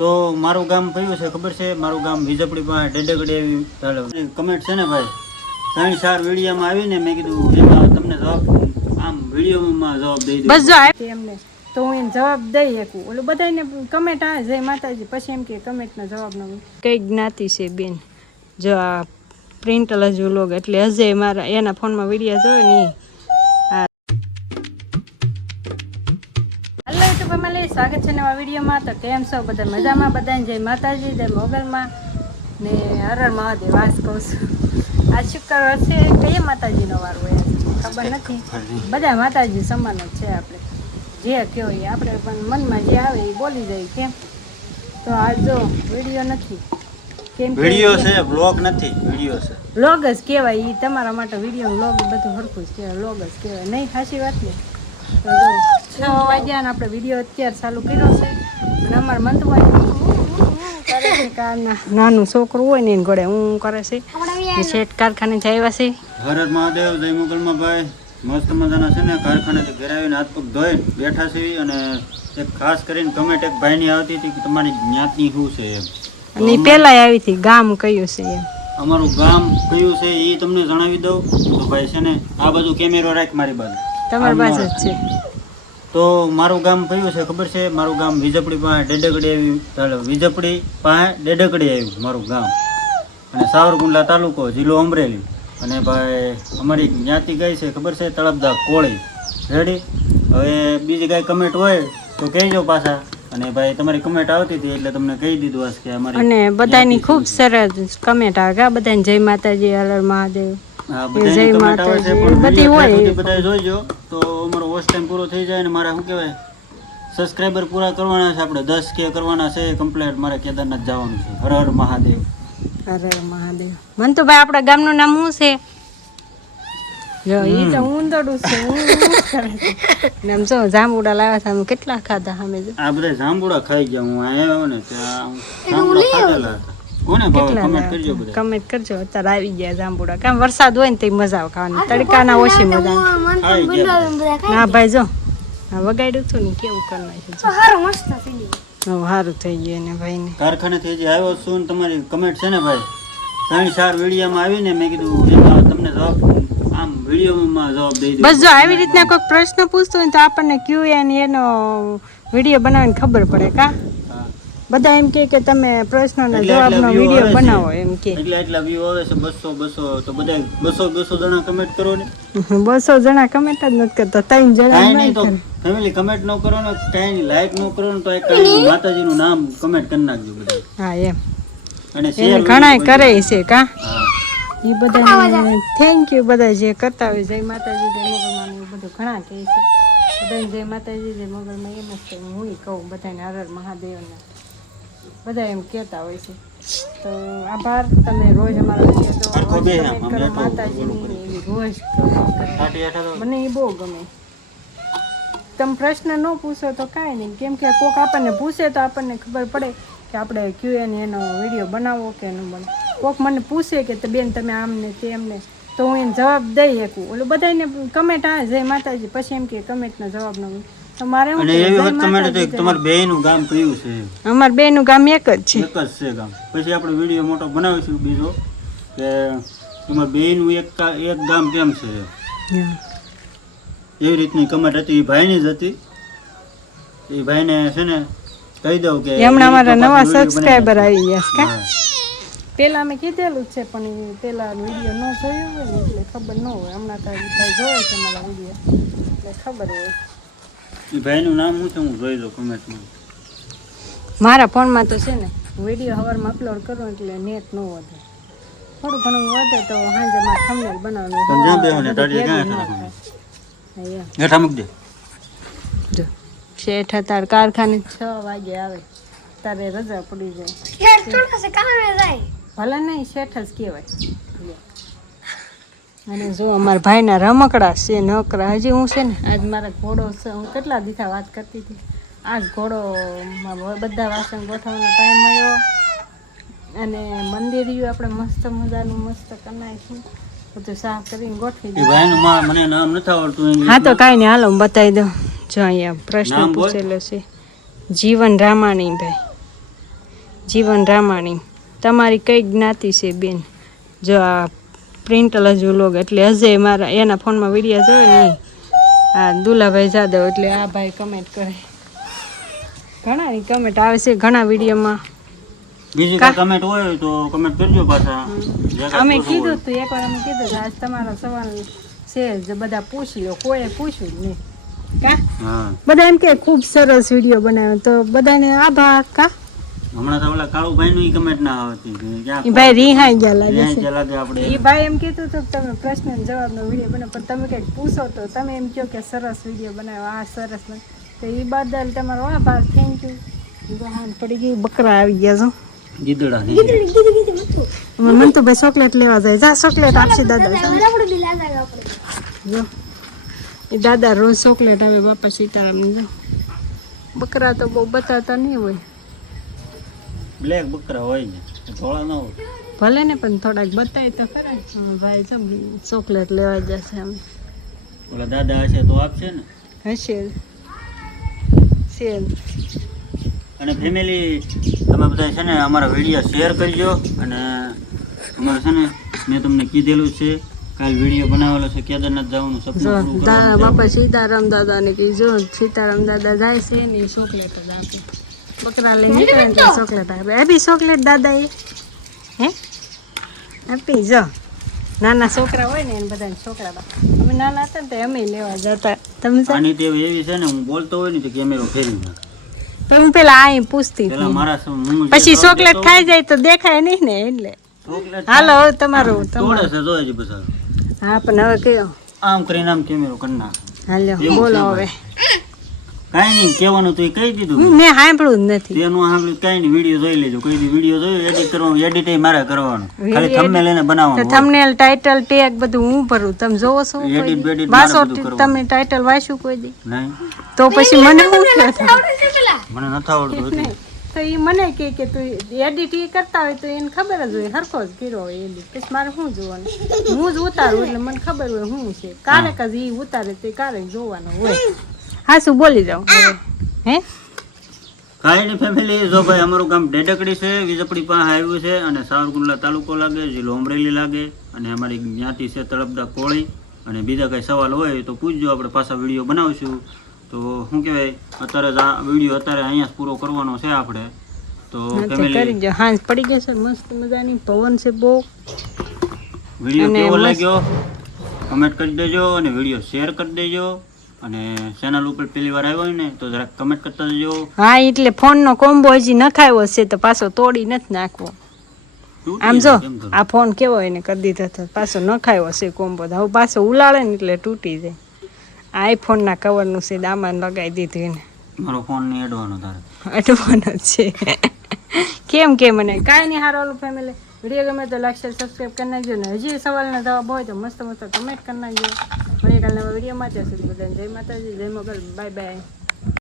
તો મારું ગામ કયું છે ખબર છે? મારું ગામ વિજપડી પાસે ડેડેગડી આવી કમેન્ટ છે ને ભાઈ, 3-4 વિડીયોમાં આવીને મેં કીધું એમાં તમને જવાબ આમ વિડીયોમાં જવાબ દઈ દઉં. બસ જો એમને તો હું એને જવાબ દઈ શકું. ઓલું બધાને કમેન્ટ આવે જય માતાજી, પછી એમ કે કમેન્ટનો જવાબ ન હોય. કઈ જ્ઞાતિ છે બેન? જો આ પ્રિન્ટલ જ વ્લોગ એટલે હજે મારા એના ફોનમાં વિડીયો જોયો ને હેલો યુટ્યુબ ફેમિલી, સ્વાગત છે નવા વિડીયોમાં. તો કેમ છો બધા? મજામાં? બધાને જય માતાજી, જય મોગલમાં ને હર મહાદેવ. વાસ કહું છું આજ શુક્રવાર છે, કઈ માતાજીનો વાર હોય ખબર નથી. બધા માતાજી સમાન જ છે. આપણે જે કયો એ આપણે પણ મનમાં જે આવે એ બોલી જાય. કેમ તો આજ જો વિડીયો નથી, કેમ વિડીયો છે, બ્લોગ નથી, વિડીયો છે. વ્લોગ જ કહેવાય. એ તમારા માટે વિડીયો વ્લોગ બધું હરખું જ કહેવાય, વ્લોગ જ કહેવાય. નહીં સાચી વાત ને? તો જો 6 વાગ્યા આપણે વિડીયો અત્યારે ચાલુ કર્યો છે અને અમારા મંતમાં કરે છે કે નાનું છોકરું હોય ને એને ઘોડે હું કરે છે. શેઠ કારખાને આવ્યા છે. હર હર મહાદેવ, જય મોગલમાં ભાઈ. મસ્ત મજાના છે ને કારખાનેથી ઘરે આવીને હાથ પગ ધોઈને બેઠા છે. અને એક ખાસ કરીને કમેન્ટ એક ભાઈની આવતી હતી કે તમારી જ્ઞાતિ શું છે એમ. અને પેલા આવી હતી ગામ કયું છે એમ. અમારું ગામ કયું છે એ તમને જણાવી દઉં તો ભાઈ છે ને આ બાજુ કેમેરો રાખ, મારી બાજુ તમારી બાજુ જ છે. તો મારું ગામ કયું છે ખબર છે? મારું ગામ વિજપડી પાસે ડેડેગડી આવ્યું. વિજપડી પાસે ડેડેગડી આવ્યું મારું ગામ, અને સાવરકુંડલા તાલુકો, જિલ્લો અમરેલી. અને ભાઈ અમારી જ્ઞાતિ કઈ છે ખબર છે? તળપદા કોળી. રેડી? હવે બીજી કાંઈ કમેન્ટ હોય તો કહેજો પાછા. અને ભાઈ તમારી કમેન્ટ આવતી હતી એટલે તમને કહી દીધું હશે કે અમારી. અને બધાની ખૂબ સરસ કમેન્ટ આવે, બધાને જય માતાજી, હર મહાદેવ. હા, બધાની કમેન્ટ આવે છે, પણ બધી હોય બધા જોઈજો તો અમારો વોચ ટાઈમ પૂરો થઈ જાય. અને મારે શું કહેવાય, સબસ્ક્રાઇબર પૂરા કરવાના છે આપણે, 10 કે કરવાના છે કમ્પ્લીટ. મારે કેદારનાથ જવાનું છે. હર હર મહાદેવ, હર હર મહાદેવ. મન તો ભાઈ આપણા ગામનું નામ શું છે? જો ઈ તો ઊંધડું છે. નામ જો જાંબુડા લાવ્યા હતા, કેટલા ખાધા સામે જો. આ બધા જાંબુડા ખાઈ ગયા. હું આવ્યો ને ત્યાં જાંબુડા ખાધેલા હતા. કોને ભાવે કમેન્ટ કરજો બધા. કમેન્ટ કરજો. અત્યારે આવી ગયા જાંબુડા. કામ વરસાદ હોય ને તો મજા આવે ખાવાની, તડકાના ઓછી મજા આવે. ના ભાઈ જો હા વગાડ્યું હતું ને કેવું કરી નાખ્યું. સારું મસ્ત થઈ ગયું. સારું થઈ ગયું ને ભાઈ ને. કારખાનેથી હજી આવ્યો છું ને તમારી કમેન્ટ છે ને ભાઈ 3-4 વિડીયોમાં આવીને મેં કીધું એમાં તમને જવાબ આમ વિડીયોમાં જવાબ દઈ દઉં. બસ જો આવી રીતના કોઈ પ્રશ્ન પૂછતો હોય તો આપણને Q&A એનો વિડીયો બનાવીને ખબર પડે. કા બધા એમ કે તમે પ્રશ્નના જવાબનો વિડીયો બનાવો એમ કે. એટલા વ્યૂ આવે છે 200 તો બધા 200 જણા કમેન્ટ કરો ને. 200 જણા કમેન્ટ જ નથી કરતા. 3 જણા નહીં તો ફેમિલી કમેન્ટ ન કરો ને, કાંઈ લાઈક ન કરો ને તો એક માતાજીનું નામ કમેન્ટ કરી નાખજો બધા. હા એમ. અને શેર ઘણા કરે છે. કા એ બધા થેન્ક યુ. બધા જે કરતા હોય જય માતાજી, જય મોગલમાં એવું બધું ઘણા કહે છે. બધાને જય માતાજી, જય મોગલમાં એમ જ હું કહું બધાને હર હર મહાદેવને બધા એમ કહેતા હોય છે. તો આભાર, તમે રોજ અમારા વિડીયો કરો, માતાજીની એવી રોજ મને એ બહુ ગમે. તમે પ્રશ્ન ન પૂછો તો કાંઈ નહીં, કેમ કે કોઈક આપણને પૂછે તો આપણને ખબર પડે કે આપણે Q&A એનો વિડીયો બનાવવો કે ન બનાવો. કોઈક મને પૂછે કે બેન તમે આમને તેમને, તો હું એને જવાબ દઈ શકું. ઓલું બધાને કમેન્ટ આવે જય માતાજી, પછી એમ કે કમેન્ટનો જવાબ ન હોય તો મારે અને એવી વાત કમેન્ટ હતી કે તમારા બેયનું ગામ કયું છે? અમારા બેયનું ગામ એક જ છે. એક જ છે ગામ. પછી આપણે વિડીયો મોટો બનાવીશું બીજો કે તમારા બેયનું એક ગામ કેમ છે. એવી રીતની કમેન્ટ હતી, એ ભાઈની જ હતી. એ ભાઈને છે ને કહી દઉં કે હમણાં અમારા નવા સબસ્ક્રાઇબર આવી ગયા છે. પેલા અમે કીધેલું જ છે પણ એ પેલા વિડીયો ન જોયો હોય ને એટલે ખબર ન હોય. હમણાં તો ભાઈ જોયો છે મારા વિડીયો એટલે ખબર હોય. એ ભાઈનું નામ શું છે હું જોઈ દઉં કમેન્ટમાં. મારા ફોનમાં તો છે ને વિડીયો સવારમાં અપલોડ કરું એટલે નેટ ન વધે. થોડું ઘણું વધે તો સાંજે મારે થંબનેલ બનાવવાનું. જો શેઠ અત્યારે કારખાને 6 વાગે આવે, તારે રજા પડી જાય. ભલે નહીં શેઠ જ કહેવાય. અને જો અમારા ભાઈના રમકડા છે નકરા. હજી હું છે ને આજ મારા ઘોડો છે, હું કેટલા દીથા વાત કરતી હતી. આજ ઘોડો બધા વાસણ ગોઠવવાનો ટાઈમ મળ્યો. અને મંદિર આપણે મસ્ત મજાનું મસ્ત કરી નાખ્યું, બધું સાફ કરીને ગોઠવી દીધું. મને નામ નથી આવડતું. હા તો કાંઈ નહીં, હાલો હું બતાવી દઉં. જો અહીંયા પ્રશ્ન પૂછેલો છે જીવન રામાણી ભાઈ. જીવન રામાણી તમારી કઈ જ્ઞાતિ છે બેન? જો આ પ્રિન્ટલ હજુ લોગ એટલે અજય મારા એના ફોનમાં વિડીયો જોયો ને ઈ. આ દુલાભાઈ જાદવ એટલે આ ભાઈ કમેન્ટ કરે. ઘણાની કમેન્ટ આવે છે ઘણા વિડીયોમાં. બીજી કોઈ કમેન્ટ હોય તો કમેન્ટ કરજો પાછા. અમે કીધું તું એકવાર અમે કીધું કે આજ તમારો સવાલ છે જે બધા પૂછી લો, કોઈએ પૂછ્યું જ નહીં કા. હા બધા એમ કે ખૂબ સરસ વિડીયો બનાવ્યો તો બધાને આભાર કા. હમણાં તો ઓલા કાળુભાઈ નું કમેન્ટ ના આવતી કે ક્યાં ઈ ભાઈ રિહાઈ ગયા લાગે ન્યાય છે. જે લાગે આપણે ઈ ભાઈ એમ કીધું હતું કે તમે પ્રશ્ન જવાબનો વિડીયો બનાવો પણ તમે કંઈક પૂછો તો તમે એમ કહો કે સરસ વિડીયો બનાવ્યો આ સરસ ને તો એ બદલ તમારો આભાર, થેન્ક યુ. હાન પડી ગઈ, બકરા આવી ગયા છો. ગીદડા મને તો ભાઈ ચોકલેટ લેવા જાય. જા ચોકલેટ આપશે દાદા. જો એ દાદા રોજ ચોકલેટ આવે બાપા સીતારામ જો. બકરા તો બહુ બતાવતા નહીં હોય. બ્લેક બકરા હોય ને ધોળા ન હોય. ભલે ને પણ થોડાક બતાય તો ખરા. ભાઈ ચમ ચોકલેટ લેવા જશે અમે. ઓલા દાદા હશે તો આપશે ને. હશે શેર. અને ફેમિલી તમે બધા છે ને અમારા વિડીયો શેર કરજો. અને અમારે છે ને મેં તમને કીધેલું છે કાલ વિડીયો બનાવેલો છે કેદારનાથ જવાનું સપનું જો પૂરું દાદા કરવાનું છે. બાપા સીતારામ દાદાને કહી જો સીતારામ દાદા જાય છે ને એ ચોકલેટ જ આપે. બકરા લઈને નીકળે ને તો ચોકલેટ આપે. આપી ચોકલેટ દાદા એ હે આપી જો. નાના છોકરા હોય ને એને બધાને છોકરા આપે. અમે નાના હતા ને તો અમે લેવા જતા. તમે આની ટેવ એવી છે ને હું બોલતો હોય ને તો કેમેરો ફેરવી નાખે. તો હું પેલા અહીં પૂછતી પેલા મારા હું જે પછી ખાવ ચોકલેટ દેતો ખાઈ જાય તો દેખાય નહીં ને એટલે. ચોકલેટ હાલો હવે તમારું તોડે છે જોઈ હજી પછી હા પણ હવે કયો આમ કરીને આમ કેમેરો કરી નાખે. હાલો એવું બોલો છે હવે. કાંઈ નહીં કહેવાનું તો એ કહી દીધું. મેં સાંભળ્યું જ નથી. તેનું સાંભળ્યું કાંઈ નહીં વિડીયો જોઈ લેજો. કોઈ દી વિડીયો જોયો એડિટ કરવાનું એડિટ મારે કરવાનું ખાલી Video થંબનેલ એને તો બનાવવાનું હોય. થંબનેલ ટાઇટલ ટેગ બધું હું ભરું તમે જોવો છો કોઈ Edit દી? બેડિટ વાંચો મારે બધું કરવાનું. તમે ટાઇટલ વાંચ્યું કોઈ દી નહીં તો પછી મને શું કહો છો? મને નથી આવડતું હતું. નહીં. તો એ મને કહે કે તું એડિટ એ કરતા હોય તો એને ખબર જ હોય હરખો જ કર્યો હોય એડિટ. પછી મારે શું જોવાનું? હું જ ઉતારું એટલે મને ખબર હોય શું છે. કારક જ એ ઉતારે તે કારક જોવાનું હોય. હા શું બોલી જાઉં હવે? હે કાંઈ નહીં ફેમિલી જો ભાઈ અમારું ગામ ડેડકડી છે, વીજપડી પાસે આવ્યું છે અને સાવરકુંડલા તાલુકો લાગે, જિલ્લો અમરેલી લાગે. અને અમારી જ્ઞાતિ છે તળપદા કોળી. અને બીજા કંઈ સવાલ હોય તો પૂછજો, આપણે પાછા વિડીયો બનાવશું. તો શું કહેવાય અત્યારે જ આ વિડીયો અત્યારે અહીંયા જ પૂરો કરવાનો છે આપણે. તો કરી ફેમિલી દો. હાંજ પડી જશે મસ્ત મજાની પવન છે બહુ. વિડીયો અને કેવો મસ્ત- લાગ્યો કમેન્ટ કરી દેજો અને વિડીયો શેર કરી દેજો. અને ચેનલ ઉપર પહેલી વાર આવ્યો હોય ને તો જરાક કમેન્ટ કરતા જજો. હા એટલે ફોનનો કોમ્બો હજી નખાયો છે તો પાછો તોડી નથી નાખવો. આમ જો કેમ કરું? આ ફોન કેવો એને કરી દીધો તો પાછો નખાયો છે કોમ્બો. હવે પાછો ઉલાળે ને એટલે તૂટી જાય. આ આઈફોનના કવરનું છે દામાન લગાવી દીધું એને. મારો ફોન નહીં અડવાનો તારે. અટવાનો જ છે. કેમ કે મને કાંઈ નહીં. હારો ઓલું ફેમિલી વિડીયો ગમે તો લાઈક શેર સબસ્ક્રાઈબ કરી નાખજો. ને હજી સવાલના જવાબ હોય તો મસ્ત મસ્ત કમેન્ટ કરી નાખજો. મળીએ કાલના વિડીયોમાં. ત્યાં સુધી બધાને જય માતાજી, જય મોગલ, બાય બાય.